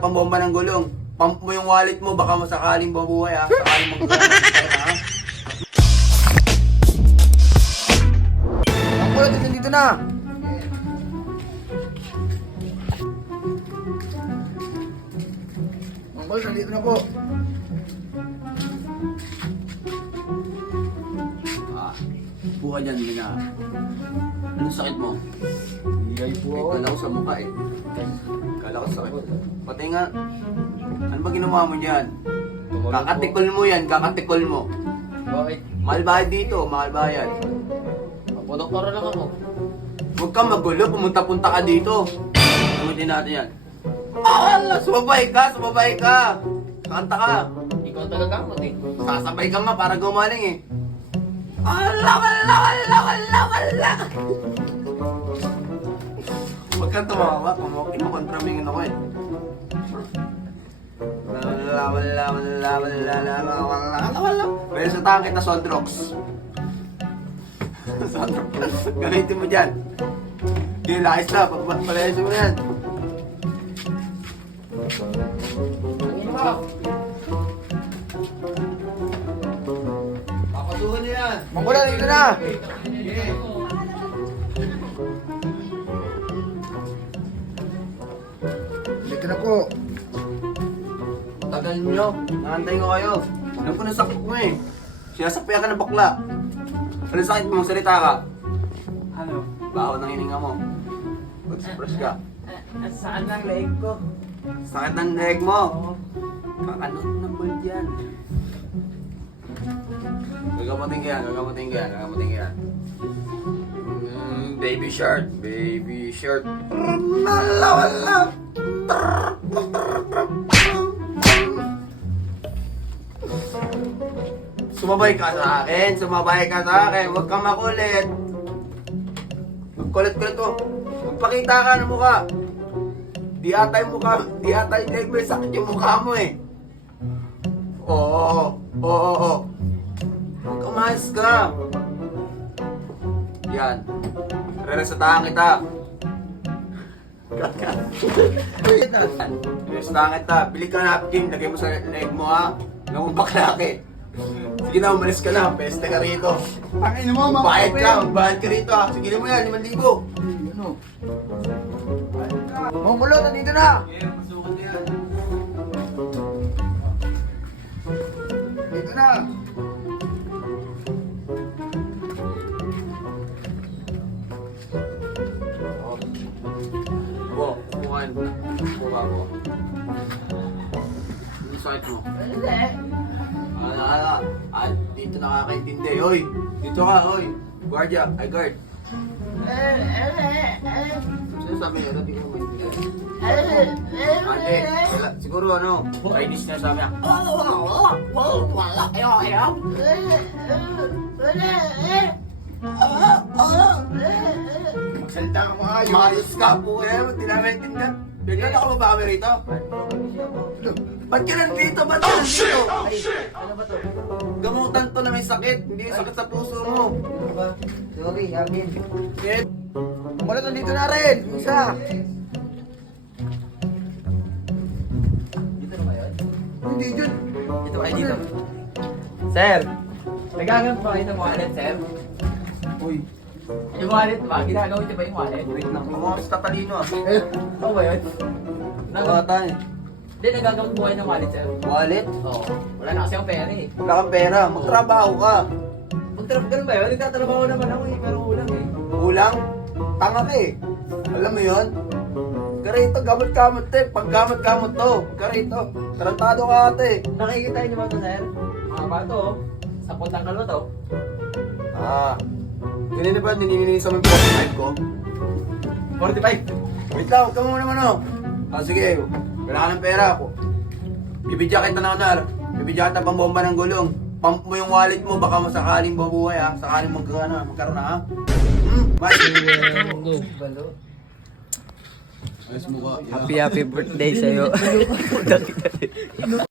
Pambomba ng gulong. Pump mo yung wallet mo, baka masakaling mabuhay ha. Sakaling magkakaroon ha. Ang kulat, nandito na. Ang kulat, nandito na po. Buka dyan, Lina. Anong sakit mo? Higay po ako. Kala ko sa mukha eh. Kala ko sakit. Pati nga, ano ba ginawa mo dyan? Kakatikol mo yan, kakatikol mo. Bakit? Mahal bayad dito, mahal bayad. Doktor lang ako. Huwag kang magulo, pumunta-punta ka dito. Samutin natin yan. Ala, sumabay ka! Kanta ka. Ikaw talaga ako eh. Sasabay ka nga para gumaling eh. Wala! Huwag kang tumawa, kinukontramingin ako eh. Wala. Pwede sa tahan kita, Sondrox. Sondrox. Gamitin mo dyan. Hindi, nakis na. Pagpalayasin mo yan. Papasuhan niyo yan. Mangkulan, dito na. Dito na po. Tagal nyo. Nakantay ko kayo. Alam ko na sakit mo eh. Sinasakpaya ka ng bakla. Ano sakit mo? Salita ka. Ano? Baho ng hininga mo. Mag-express ka. Saan ang leeg ko? Sakit ng leg mo. Oo. Kakanot ng bold yan. Gagamutin ka yan. Baby shark. Wala. Sumabay ka sa akin. Huwag kang makulit. Magkulit-kulit ko. Magpakita ka ng mukha. Di ata yung leg mo, sakit yung mukha mo eh. Oo. Huwag umayos ka. Yan. Reresetahan kita. Reresetahan kita. Bili ka napkin, lagay mo sa leg mo ha. Nang baklaki. Sige na, umalis ka na. Peste ka rito. Pangin mo, Bayad ka rito ha. Sige mo yan, 5,000. Ano? Mangkulo, nandito na. Masukan na yan. Dito na. Kukuhan. Kukuha ko. Ano sakit mo? Dito nakakaintindi. Hoy! Dito ka, hoy! Guardia! Ay, guard! Sino sabi niya? Hindi ko maintindihan. Ate, siguro ano, Chinese na sabi niya. Magsalita ka mga ayos. Maayos ka po eh, hindi na maintindihan. Bigyan ako ba kami rito? Ba't ka nandito? Ano ba to? Gamutan to na may sakit, hindi yung sakit sa puso mo. Ano ba? Sorry, amin. Eh, Mangkulo, nandito na rin. Isa. Dito na ba yun? hindi dyan. Dito kayo dito. Sir, nagagamit ba kayo ng wallet, sir? Uy, Yung wallet ba? Ginagamit niyo ba yung wallet? wait lang. Mga mas tatalino ah. Oo ba yun? Bata eh. Hindi, nagagamit mo kayo ng wallet, sir. Wallet? Oo. Wala na kasi akong pera eh. Wala kang pera, magtrabaho ka. Ganun ba yun? Nagtatrabaho naman ako eh, pero ulang eh. Kulang? Tanga ka eh. Alam mo yun? Karito, gamot-gamot eh. Pag gamot-gamot to. Karito, tarantado ka ate. Nakikita niyo ba ito, sir? Mga bato, oh. Sa puntang kalot, oh. Ah, ganun na ba ninininig sa mga 45 ko? 45. Wait lang, huwag ka muna mano. Ah, sige, wala ka ng pera ako. Bibidya kita na kanar. Bibidya kita pambomba ng gulong. Pump mo yung wallet mo, baka masakaling mabuhay ha. Sakaling magkaroon na ha. Go. Balo. Ayos mo ka. Happy birthday sa'yo.